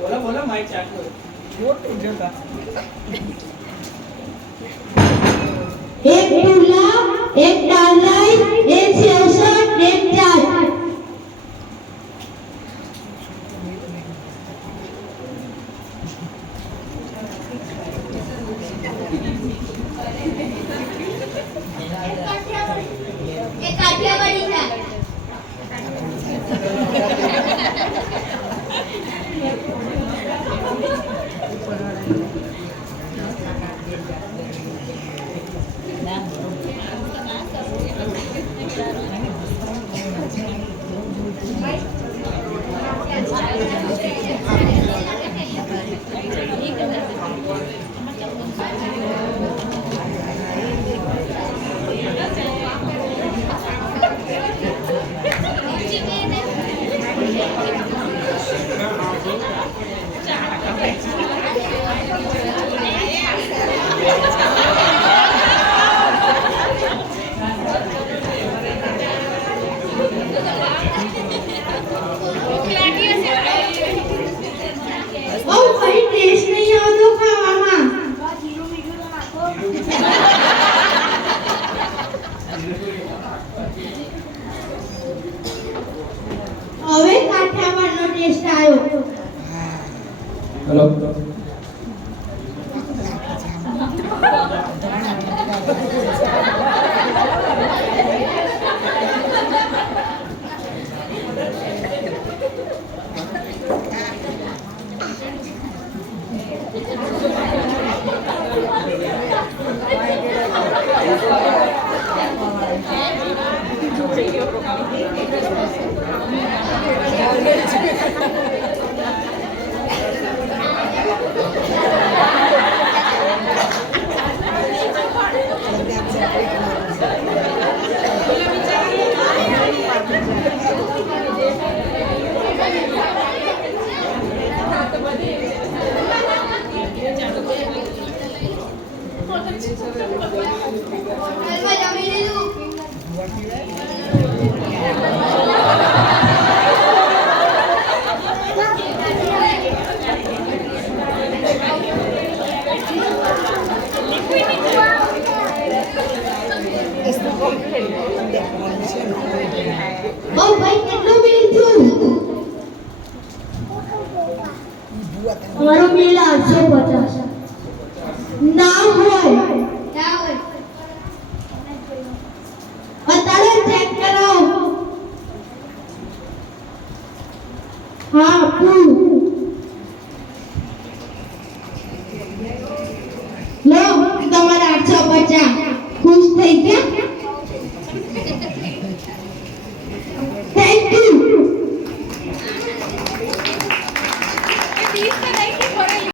बोला बोला माइक चाट करो एक टूला एक डालाई एक शेषक एक चाट एक काठियावाड़ी था હવે કાઠિયાવાડનો ટેસ્ટ આવ્યો हेलो ભાઈ કેટલું બિલ થયું અમારું બિલ 850 ના હોય અત્યારે ચેક કરો હા લો તમારા 850 ખુશ થઈ ગયા